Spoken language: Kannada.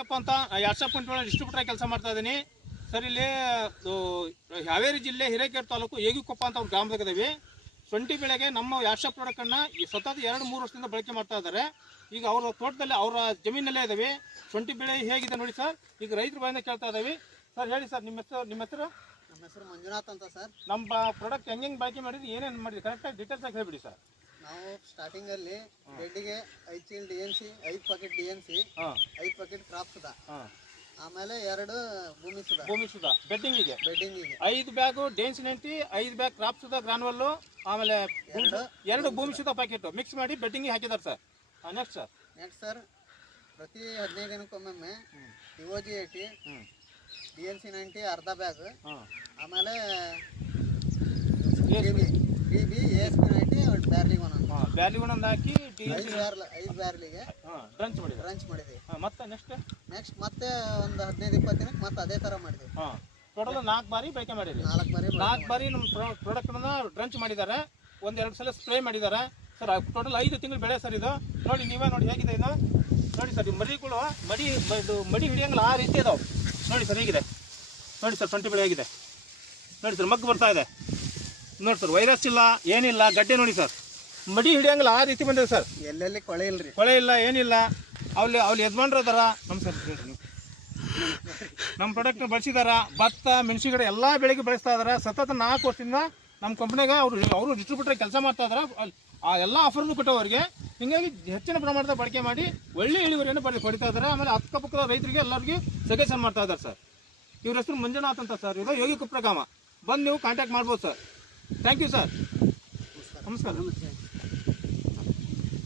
ಅಂತ ಎರಡ್ ಒಳಗೆ ಡಿಸ್ಟ್ರಿಬ್ಯೂಟರ್ ಕೆಲಸ ಮಾಡ್ತಾ ಇದ್ದೀನಿ. ಸರ್ ಇಲ್ಲಿ ಹಾವೇರಿ ಜಿಲ್ಲೆ ಹಿರೇಕೆರೆ ತಾಲೂಕು ಏಗಿಕೊಪ್ಪ ಅಂತ ಒಂದು ಗ್ರಾಮದಾಗಿದ್ದೀವಿ ಶುಂಠಿ ಬೆಳೆಗೆ ನಮ್ಮ ಯಾರ್ಷ ಪ್ರಾಡಕ್ಟನ್ನು ಸತತ ಎರಡು ಮೂರು ವರ್ಷದಿಂದ ಬಳಕೆ ಮಾಡ್ತಾ ಇದ್ದಾರೆ. ಈಗ ಅವರ ತೋಟದಲ್ಲಿ ಅವರ ಜಮೀನಲ್ಲೇ ಇದ್ದಾವೆ ಶುಂಠಿ ಬೆಳೆ ಹೇಗಿದೆ ನೋಡಿ ಸರ್. ಈಗ ರೈತರ ಬಂದ ಕೇಳ್ತಾ ಇದ್ದೀವಿ ಸರ್ ಹೇಳಿ ಸರ್ ನಿಮ್ಮ ಹೆಸರು ನಿಮ್ಮ ಹೆಸರು? ನಮ್ಮ ಹೆಸರು ಮಂಜುನಾಥ್ ಅಂತ ಸರ್. ನಮ್ಮ ಪ್ರಾಡಕ್ಟ್ ಹೆಂಗೆ ಹೆಂಗೆ ಬಳಕೆ ಮಾಡಿದ್ರಿ ಏನೇನು ಮಾಡಿದ್ರಿ? ಕರೆಕ್ಟಾಗಿ ಡೀಟೇಲ್ಸ್ ಆಗಿ ಹೇಳ್ಬಿಡಿ ಸರ್. ನಾವು ಸ್ಟಾರ್ಟಿಂಗಲ್ಲಿ ಬೆಡ್ಡಿಗೆ ಐದು ಚೀಲ ಡಿ ಎನ್ ಸಿ ಐದು ಪಾಕೆಟ್ ಡಿ ಎನ್ ಸಿ ಐದು ಪಾಕೆಟ್ ಕ್ರಾಪ್ ಸುದ. ಆಮೇಲೆ ಎರಡು ಭೂಮಿ ಸುದ. ಭೂಮಿ ಸುಧಾ ಬೆಡ್ಡಿಂಗಿಗೆ ಬೆಡ್ಡಿಂಗಿಗೆ ಐದು ಬ್ಯಾಗು ಡೇನ್ಸ್ ನೆಂಟಿ ಐದು ಬ್ಯಾಗ್ ಕ್ರಾಪ್ ಸುಧಾ ಗ್ರಾನ್ವಲ್ಲು ಆಮೇಲೆ ಎರಡು. ಭೂಮಿ ಸುಧಾ ಪ್ಯಾಕೆಟ್ ಮಿಕ್ಸ್ ಮಾಡಿ ಬೆಡ್ಡಿಂಗ್ ಹಾಕಿದಾರೆ sir next sir next sir ಪ್ರತಿ ಹದಿನೈದು ದಿನಕ್ಕೊಮ್ಮೊಮ್ಮೆ ಡಿಒಜಿ ಜಿ ಐಟಿ ಡಿ ಎನ್ ಸಿ ನೈಂಟಿ ಅರ್ಧ ಬ್ಯಾಗ್ ಆಮೇಲೆ B D B A S P ninety ಬ್ಯಾರ್ಲಿಗೆ ಒಂದೊಂದು. ಹಾಂ ಬ್ಯಾಲಿ ಒಂದೊಂದು ಹಾಕಿ ಡಿ ಐದು ಬ್ಯಾರ್ಲ್ ಐದು ಬ್ಯಾರ್ಲಿಗೆ ಹಾಂ ಡ್ರಂಚ್ ಮಾಡಿದ್ದಾರೆ? ರಂಚ್ ಮಾಡಿದ್ದೀವಿ. ಹಾಂ ಮತ್ತೆ ನೆಕ್ಸ್ಟ್ ನೆಕ್ಸ್ಟ್ ಮತ್ತೆ ಒಂದು ಹದಿನೈದು ಇಪ್ಪತ್ತು ದಿನಕ್ಕೆ ಮತ್ತೆ ಅದೇ ಥರ ಮಾಡಿದ್ದೀವಿ. ಹಾಂ ಟೋಟಲ್ ನಾಲ್ಕು ಬಾರಿ ಬಳಕೆ ಮಾಡಿರಿ ನಾಲ್ಕು ಬಾರಿ ನಾಲ್ಕು ಬಾರಿ ನಮ್ಮ ಪ್ರಾಡಕ್ಟನ್ನ ಡ್ರಂಚ್ ಮಾಡಿದ್ದಾರೆ. ಒಂದೆರಡು ಸಲ ಸ್ಪ್ರೇ ಮಾಡಿದ್ದಾರೆ. ಸರ್ ಟೋಟಲ್ ಐದು ತಿಂಗಳು ಬೆಳೆ ಸರ್ ಇದು. ನೋಡಿ ನೀವೇ ನೋಡಿ ಹೇಗಿದೆ ಇದು. ನೋಡಿ ಸರ್ ಮರಿಗಳು ಮಡಿ ಮಡಿ ಹಿಡಿಯಂಗಿಲ್ಲ ಆ ರೀತಿ ಇದಾವೆ ನೋಡಿ ಸರ್ ಹೇಗಿದೆ. ನೋಡಿ ಸರ್ ಟ್ವೆಂಟಿ ಬೆಳೆ ಆಗಿದೆ. ನೋಡಿ ಸರ್ ಮಗ್ಗು ಬರ್ತಾ ಇದೆ. ನೋಡಿ ಸರ್ ವೈರಸ್ ಇಲ್ಲ ಏನಿಲ್ಲ ಗಡ್ಡೆ ನೋಡಿ ಸರ್. ಮಡಿ ಹಿಡಿಯಂಗಿಲ್ಲ ಆ ರೀತಿ ಬಂದಿದೆ ಸರ್. ಎಲ್ಲೆಲ್ಲಿ ಕೊಳೆ ಇಲ್ರಿ. ಕೊಳೆ ಇಲ್ಲ ಏನಿಲ್ಲ. ಅವ್ಲಿ ಅವ್ಲಿ ಯಜಮಾನ್ರು ಅದಾರ. ನಮ್ಮ ಸರ್. ನಮ್ಮ ಪ್ರಾಡಕ್ಟ್ನ ಬಳಸಿದಾರ. ಭತ್ತ ಮೆಣಸಿನಕಾಯಿ ಎಲ್ಲ ಬೆಳೆಗೆ ಬಳಸ್ತಾ ಇದಾರೆ. ಸತತ ನಾಲ್ಕು ವರ್ಷದಿಂದ ನಮ್ಮ ಕಂಪ್ನಿಗೆ ಅವರು ಅವರು ಡಿಸ್ಟ್ರಿಬ್ಯೂಟರ್ ಕೆಲಸ ಮಾಡ್ತಾ ಇದಾರೆ. ಅಲ್ಲಿ ಆ ಎಲ್ಲ ಆಫರ್ನು ಕೊಟ್ಟವರಿಗೆ ಹಿಂಗಾಗಿ ಹೆಚ್ಚಿನ ಪ್ರಮಾಣದ ಬಳಕೆ ಮಾಡಿ ಒಳ್ಳೆ ಇಳುವರಿಯನ್ನು ಪಡಿ ಪಡಿತಾ ಇದ್ದಾರೆ ಆಮೇಲೆ ಅಕ್ಕಪಕ್ಕದ ರೈತರಿಗೆ ಎಲ್ಲರಿಗೂ ಸಜೆಷನ್ ಮಾಡ್ತಾ ಇದ್ದಾರೆ ಸರ್. ಇವ್ರ ಹೆಸರು ಮಂಜುನಾಥ್ ಅಂತ ಸರ್. ಇವರು ಯೋಗಿ ಕುಪ್ರಗಾಮ. ಬಂದು ನೀವು ಕಾಂಟ್ಯಾಕ್ಟ್ ಮಾಡ್ಬೋದು ಸರ್. ಥ್ಯಾಂಕ್ ಯು ಸರ್ ನಮಸ್ಕಾರ